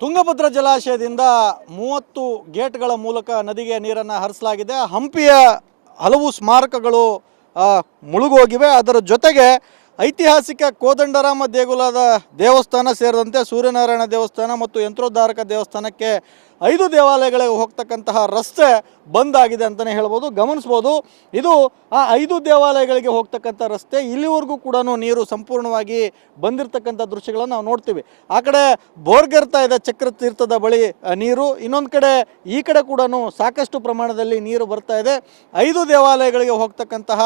ತುಂಗಭದ್ರಾ ಜಲಾಶಯದಿಂದ 30 ಗೇಟ್ಗಳ ಮೂಲಕ ನದಿಗೆ ನೀರನ್ನು ಹರಿಸಲಾಗಿದೆ. ಹಂಪಿಯ ಹಲವು ಸ್ಮಾರಕಗಳು ಮುಳುಗೋಗಿವೆ. ಅದರ ಜೊತೆಗೆ ಐತಿಹಾಸಿಕ ಕೋದಂಡರಾಮ ದೇಗುಲದ ದೇವಸ್ಥಾನ ಸೇರಿದಂತೆ ಸೂರ್ಯನಾರಾಯಣ ದೇವಸ್ಥಾನ ಮತ್ತು ಯಂತ್ರೋದ್ಧಾರಕ ದೇವಸ್ಥಾನಕ್ಕೆ 5 ದೇವಾಲಯಗಳಿಗೆ ಹೋಗ್ತಕ್ಕಂತಹ ರಸ್ತೆ ಬಂದ್ ಆಗಿದೆ ಅಂತಲೇ ಹೇಳ್ಬೋದು. ಗಮನಿಸ್ಬೋದು, ಇದು ಆ 5 ದೇವಾಲಯಗಳಿಗೆ ಹೋಗ್ತಕ್ಕಂಥ ರಸ್ತೆ. ಇಲ್ಲಿವರೆಗೂ ಕೂಡ ನೀರು ಸಂಪೂರ್ಣವಾಗಿ ಬಂದಿರತಕ್ಕಂಥ ದೃಶ್ಯಗಳನ್ನು ನಾವು ನೋಡ್ತೀವಿ. ಆ ಕಡೆ ಬೋರ್ಗರ್ತಾ ಇದೆ ಚಕ್ರ ತೀರ್ಥದ ಬಳಿ ನೀರು, ಇನ್ನೊಂದು ಕಡೆ ಈ ಕಡೆ ಕೂಡ ಸಾಕಷ್ಟು ಪ್ರಮಾಣದಲ್ಲಿ ನೀರು ಬರ್ತಾ ಇದೆ. 5 ದೇವಾಲಯಗಳಿಗೆ ಹೋಗ್ತಕ್ಕಂತಹ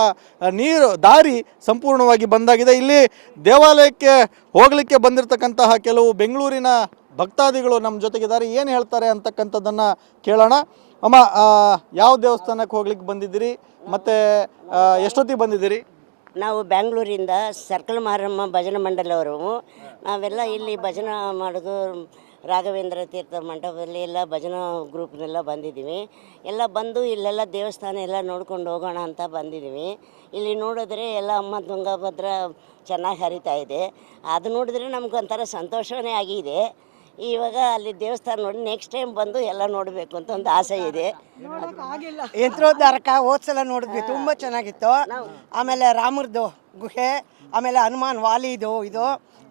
ನೀರು ದಾರಿ ಸಂಪೂರ್ಣವಾಗಿ ಬಂದಾಗಿದೆ. ಇಲ್ಲಿ ದೇವಾಲಯಕ್ಕೆ ಹೋಗಲಿಕ್ಕೆ ಬಂದಿರತಕ್ಕಂತಹ ಕೆಲವು ಬೆಂಗಳೂರಿನ ಭಕ್ತಾದಿಗಳು ನಮ್ಮ ಜೊತೆಗಿದ್ದಾರೆ. ಏನು ಹೇಳ್ತಾರೆ ಅಂತಕ್ಕಂಥದ್ದನ್ನು ಕೇಳೋಣ. ಅಮ್ಮ, ಯಾವ ದೇವಸ್ಥಾನಕ್ಕೆ ಹೋಗ್ಲಿಕ್ಕೆ ಬಂದಿದ್ದೀರಿ ಮತ್ತು ಎಷ್ಟೊತ್ತಿಗೆ ಬಂದಿದ್ದೀರಿ? ನಾವು ಬ್ಯಾಂಗ್ಳೂರಿಂದ ಸರ್ಕಲ್ ಮಾರಮ್ಮ ಭಜನಾ ಮಂಡಲವರು. ನಾವೆಲ್ಲ ಇಲ್ಲಿ ಭಜನಾ ಮಾಡೋದು ರಾಘವೇಂದ್ರ ತೀರ್ಥ ಮಂಟಪದಲ್ಲಿ ಎಲ್ಲ ಭಜನಾ ಗ್ರೂಪ್ನೆಲ್ಲ ಬಂದಿದ್ದೀವಿ. ಎಲ್ಲ ಬಂದು ಇಲ್ಲೆಲ್ಲ ದೇವಸ್ಥಾನ ಎಲ್ಲ ನೋಡ್ಕೊಂಡು ಹೋಗೋಣ ಅಂತ ಬಂದಿದ್ದೀವಿ. ಇಲ್ಲಿ ನೋಡಿದ್ರೆ ಎಲ್ಲ ಅಮ್ಮ ತುಂಗಭದ್ರಾ ಚೆನ್ನಾಗಿ ಹರಿತಾ ಇದೆ. ಅದು ನೋಡಿದ್ರೆ ನಮಗೊಂಥರ ಸಂತೋಷವೇ ಆಗಿದೆ. ಇವಾಗ ಅಲ್ಲಿ ದೇವಸ್ಥಾನ ನೋಡಿ ನೆಕ್ಸ್ಟ್ ಟೈಮ್ ಬಂದು ಎಲ್ಲ ನೋಡಬೇಕು ಅಂತ ಒಂದು ಆಸೆ ಇದೆ. ಯಂತ್ರೋದ್ಧಾರಕ ಹೋದ್ಸಲ ನೋಡಿದ್ವಿ, ತುಂಬ ಚೆನ್ನಾಗಿತ್ತು. ಆಮೇಲೆ ರಾಮರದ್ದು ಗುಹೆ, ಆಮೇಲೆ ಹನುಮಾನ್ ವಾಲಿದು ಇದು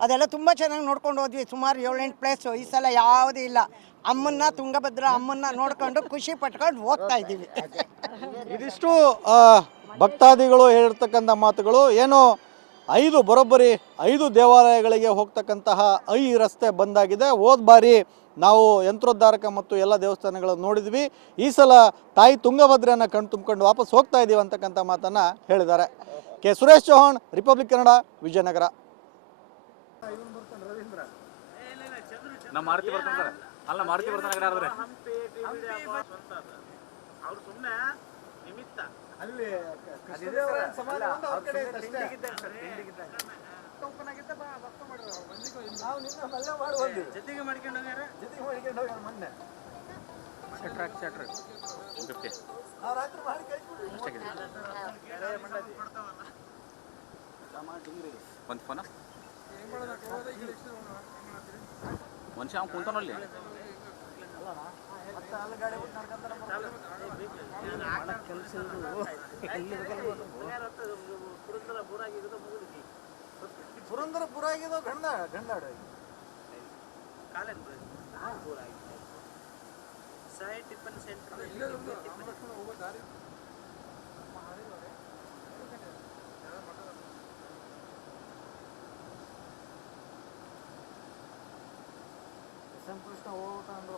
ಅದೆಲ್ಲ ತುಂಬ ಚೆನ್ನಾಗಿ ನೋಡ್ಕೊಂಡು ಹೋದ್ವಿ. ಸುಮಾರು 7-8 ಪ್ಲೇಸು. ಈ ಸಲ ಯಾವುದೂ ಇಲ್ಲ. ಅಮ್ಮನ್ನ ತುಂಗಭದ್ರಾ ಅಮ್ಮನ್ನ ನೋಡ್ಕೊಂಡು ಖುಷಿ ಪಟ್ಕೊಂಡು ಹೋಗ್ತಾ ಇದ್ದೀವಿ. ಇದಿಷ್ಟು ಭಕ್ತಾದಿಗಳು ಹೇಳಿರ್ತಕ್ಕಂಥ ಮಾತುಗಳು. ಏನು ಬರೋಬ್ಬರಿ 5 ದೇವಾಲಯಗಳಿಗೆ ಹೋಗ್ತಕ್ಕಂತಹ ಈ ರಸ್ತೆ ಬಂದಾಗಿದೆ. ಹೋದ ಬಾರಿ ನಾವು ಯಂತ್ರೋದ್ಧಾರಕ ಮತ್ತು ಎಲ್ಲ ದೇವಸ್ಥಾನಗಳನ್ನು ನೋಡಿದ್ವಿ. ಈ ಸಲ ತಾಯಿ ತುಂಗಭದ್ರೆಯನ್ನು ಕಣ್ ತುಂಬಿಕೊಂಡು ವಾಪಸ್ ಹೋಗ್ತಾ ಇದ್ದೀವಿ ಅಂತಕ್ಕಂಥ ಮಾತನ್ನು ಹೇಳಿದ್ದಾರೆ. K Suresh Chauhan, Republic Kannada, Vijayanagara. ಮನುಷ್ಯ ಕುಂತಾನಲ್ಲಿ ಪುರಂದರಪುರ ಆಗಿದೋ ಗಂಡಾಡ ಟಿಫನ್ ಸೆಂಟರ್ ಕೃಷ್ಣ ಹೋಗ್ತಾ ಅಂದ್ರೆ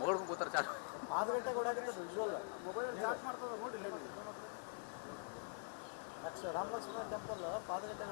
ಮಗಳು ಕೂತಾರ ಚಾಟ್ ಪಾದಗಟ್ಟೆ ಓಡಾಗಿರ್ತದೆ. ವಿಜುವಲ್ ಮೊಬೈಲ್ ಚಾಟ್ ಮಾಡ್ತದೆ ನೋಡಿ. ರಾಮಲಕ್ಷ್ಮಣ ಟೆಂಪಲ್ ಪಾದಗಟ್ಟೆ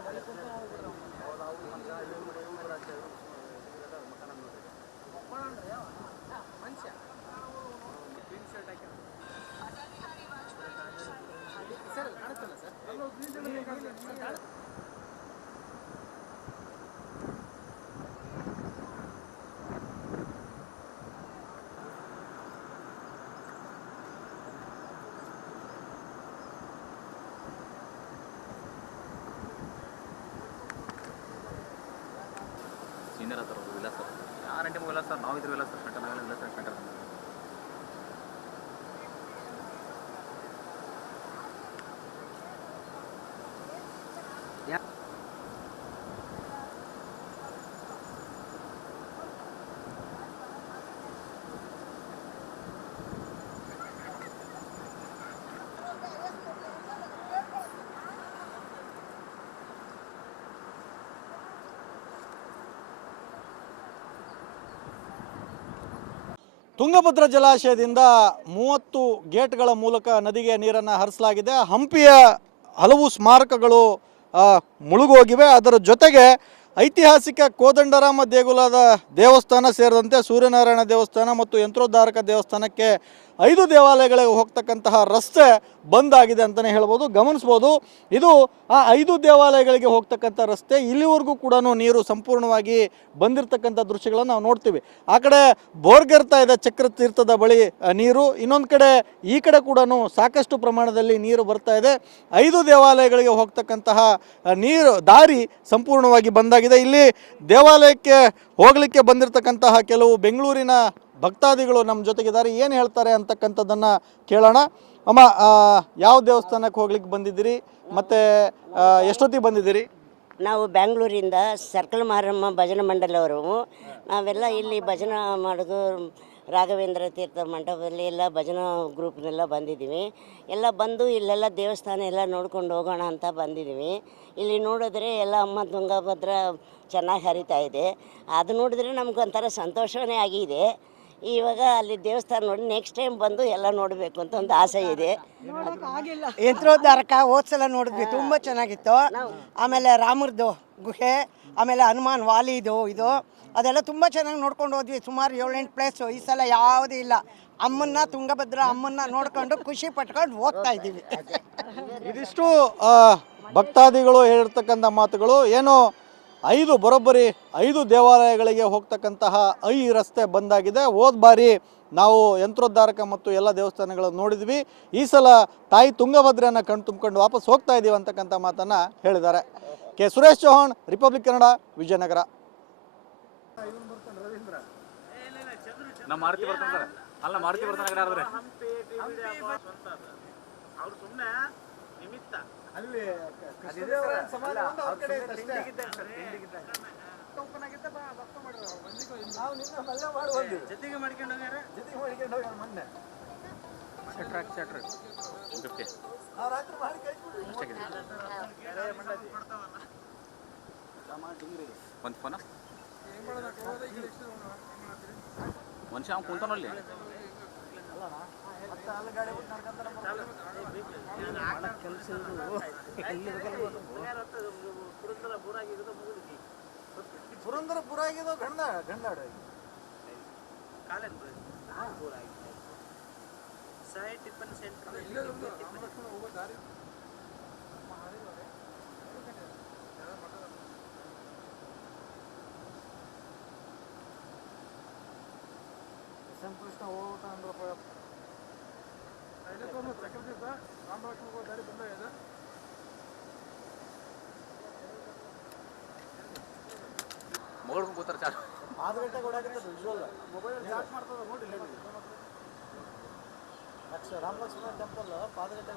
ಸೀನಿಯರ್ ಹತ್ರ ಇಲ್ಲ ಸರ್, ಯಾರಂటే ಹೋಗಲ್ಲ ಸರ್, ನಾವು ಇದ್ರೂ ಇಲ್ಲ ಸರ್, ಸೆಂಟರ್ ಇಲ್ಲ ಸರ್, ಸೆಂಟರ್ ತುಂಗಭದ್ರಾ ಜಲಾಶಯದಿಂದ 30 ಗೇಟ್ಗಳ ಮೂಲಕ ನದಿಗೆ ನೀರನ್ನು ಹರಿಸಲಾಗಿದೆ. ಹಂಪಿಯ ಹಲವು ಸ್ಮಾರಕಗಳು ಮುಳುಗೋಗಿವೆ. ಅದರ ಜೊತೆಗೆ ಐತಿಹಾಸಿಕ ಕೋದಂಡರಾಮ ದೇಗುಲದ ದೇವಸ್ಥಾನ ಸೇರಿದಂತೆ ಸೂರ್ಯನಾರಾಯಣ ದೇವಸ್ಥಾನ ಮತ್ತು ಯಂತ್ರೋದ್ಧಾರಕ ದೇವಸ್ಥಾನಕ್ಕೆ 5 ದೇವಾಲಯಗಳಿಗೆ ಹೋಗ್ತಕ್ಕಂತಹ ರಸ್ತೆ ಬಂದ್ ಆಗಿದೆ ಅಂತಲೇ ಹೇಳ್ಬೋದು. ಗಮನಿಸ್ಬೋದು, ಇದು ಆ 5 ದೇವಾಲಯಗಳಿಗೆ ಹೋಗ್ತಕ್ಕಂಥ ರಸ್ತೆ. ಇಲ್ಲಿವರೆಗೂ ಕೂಡ ನೀರು ಸಂಪೂರ್ಣವಾಗಿ ಬಂದಿರತಕ್ಕಂಥ ದೃಶ್ಯಗಳನ್ನು ನಾವು ನೋಡ್ತೀವಿ. ಆ ಕಡೆ ಬೋರ್ಗರ್ತಾ ಇದೆ ಚಕ್ರ ತೀರ್ಥದ ಬಳಿ ನೀರು, ಇನ್ನೊಂದು ಕಡೆ ಈ ಕಡೆ ಕೂಡ ಸಾಕಷ್ಟು ಪ್ರಮಾಣದಲ್ಲಿ ನೀರು ಬರ್ತಾ ಇದೆ. 5 ದೇವಾಲಯಗಳಿಗೆ ಹೋಗ್ತಕ್ಕಂತಹ ನೀರು ದಾರಿ ಸಂಪೂರ್ಣವಾಗಿ ಬಂದಾಗಿದೆ. ಇಲ್ಲಿ ದೇವಾಲಯಕ್ಕೆ ಹೋಗಲಿಕ್ಕೆ ಬಂದಿರತಕ್ಕಂತಹ ಕೆಲವು ಬೆಂಗಳೂರಿನ ಭಕ್ತಾದಿಗಳು ನಮ್ಮ ಜೊತೆಗಿದ್ದಾರೆ. ಏನು ಹೇಳ್ತಾರೆ ಅಂತಕ್ಕಂಥದ್ದನ್ನು ಕೇಳೋಣ. ಅಮ್ಮ, ಯಾವ ದೇವಸ್ಥಾನಕ್ಕೆ ಹೋಗ್ಲಿಕ್ಕೆ ಬಂದಿದ್ದೀರಿ ಮತ್ತು ಎಷ್ಟೊತ್ತಿಗೆ ಬಂದಿದ್ದೀರಿ? ನಾವು ಬ್ಯಾಂಗ್ಳೂರಿಂದ ಸರ್ಕಲ್ ಮಾರಮ್ಮ ಭಜನಾ ಮಂಡಲವರು. ನಾವೆಲ್ಲ ಇಲ್ಲಿ ಭಜನಾ ಮಾಡೋದು ರಾಘವೇಂದ್ರ ತೀರ್ಥ ಮಂಟಪದಲ್ಲಿ ಎಲ್ಲ ಭಜನಾ ಗ್ರೂಪ್ನೆಲ್ಲ ಬಂದಿದ್ದೀವಿ. ಎಲ್ಲ ಬಂದು ಇಲ್ಲೆಲ್ಲ ದೇವಸ್ಥಾನ ಎಲ್ಲ ನೋಡ್ಕೊಂಡು ಹೋಗೋಣ ಅಂತ ಬಂದಿದ್ದೀವಿ. ಇಲ್ಲಿ ನೋಡಿದ್ರೆ ಎಲ್ಲ ಅಮ್ಮ ತುಂಗಭದ್ರ ಚೆನ್ನಾಗಿ ಹರಿತಾ ಇದೆ. ಅದು ನೋಡಿದ್ರೆ ನಮಗೊಂಥರ ಸಂತೋಷವೇ ಆಗಿದೆ. ಇವಾಗ ಅಲ್ಲಿ ದೇವಸ್ಥಾನ ನೋಡಿ ನೆಕ್ಸ್ಟ್ ಟೈಮ್ ಬಂದು ಎಲ್ಲ ನೋಡಬೇಕು ಅಂತ ಒಂದು ಆಸೆ ಇದೆ. ಯಂತ್ರೋದ್ಧಾರಕ ಹೋದ್ಸಲ ನೋಡಿದ್ವಿ, ತುಂಬ ಚೆನ್ನಾಗಿತ್ತು. ಆಮೇಲೆ ರಾಮರದ್ದು ಗುಹೆ, ಆಮೇಲೆ ಹನುಮಾನ್ ವಾಲಿದು ಇದು ಅದೆಲ್ಲ ತುಂಬ ಚೆನ್ನಾಗಿ ನೋಡ್ಕೊಂಡು ಹೋದ್ವಿ. ಸುಮಾರು 7-8 ಪ್ಲೇಸು. ಈ ಸಲ ಯಾವುದೂ ಇಲ್ಲ. ಅಮ್ಮನ್ನ ತುಂಗಭದ್ರ ಅಮ್ಮನ್ನ ನೋಡ್ಕೊಂಡು ಖುಷಿ ಪಟ್ಕೊಂಡು ಹೋಗ್ತಾ ಇದ್ದೀವಿ. ಇದಿಷ್ಟು ಭಕ್ತಾದಿಗಳು ಹೇಳಿರ್ತಕ್ಕಂಥ ಮಾತುಗಳು. ಏನು ಬರೋಬ್ಬರಿ 5 ದೇವಾಲಯಗಳಿಗೆ ಹೋಗ್ತಕ್ಕಂತಹ ಈ ರಸ್ತೆ ಬಂದಾಗಿದೆ. ಹೋದ ಬಾರಿ ನಾವು ಯಂತ್ರೋದ್ಧಾರಕ ಮತ್ತು ಎಲ್ಲ ದೇವಸ್ಥಾನಗಳನ್ನು ನೋಡಿದ್ವಿ. ಈ ಸಲ ತಾಯಿ ತುಂಗಭದ್ರೆಯನ್ನು ಕಣ್ ತುಂಬಿಕೊಂಡು ವಾಪಸ್ ಹೋಗ್ತಾ ಇದ್ದೀವಿ ಅಂತಕ್ಕಂಥ ಮಾತನ್ನು ಹೇಳಿದ್ದಾರೆ. K Suresh Chauhan, Republic Kannada, Vijayanagara. ನಮ್ಮ ಮಾರುತಿ ಬರ್ತಾನೆ ಅಲ್ಲ, ಮಾರುತಿ ಬರ್ತಾನೆ ಯಾರಾದ್ರೆ ಒಂದು ಫೋನ ಮನುಷ್ಯ ಅವ್ನು ಕುಂತಾನಲ್ಲಿ ಪುರಂದರಪುರ ಆಗಿದೋ ಗಂಡಾಡ ಟಿಫನ್ ಸೆಂಟರ್ ಸಂಕೃಷ್ಣ ಹೋಗ್ತಾ ಅಂದ್ರೆ ಮಗಳು ಕೂತಾರ ಚಾರ್ಜ್ ಪಾದಗಟ್ಟೆ ಕೊಡಾಕತ್ತದ ವಿಜುವಲ್ ಮೊಬೈಲ್ ಚಾರ್ಜ್ ಮಾಡ್ತದ ನೋಡಿ. ರಾಮಲಕ್ಷ್ಮಣ ಟೆಂಪಲ್ ಪಾದಗಟ್ಟೆ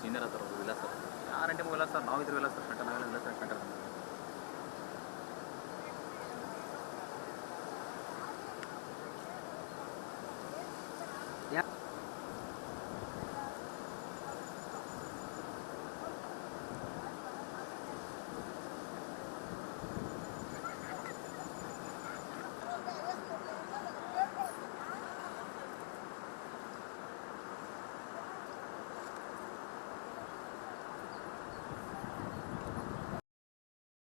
ಸೀನಿಯರ್ ಹತ್ರ ಇಲ್ಲ ಸರ್, ಯಾರಂಟೆ ಇಲ್ಲ ಸರ್, ನಾವಿದ್ರು ಇಲ್ಲ ಸರ್.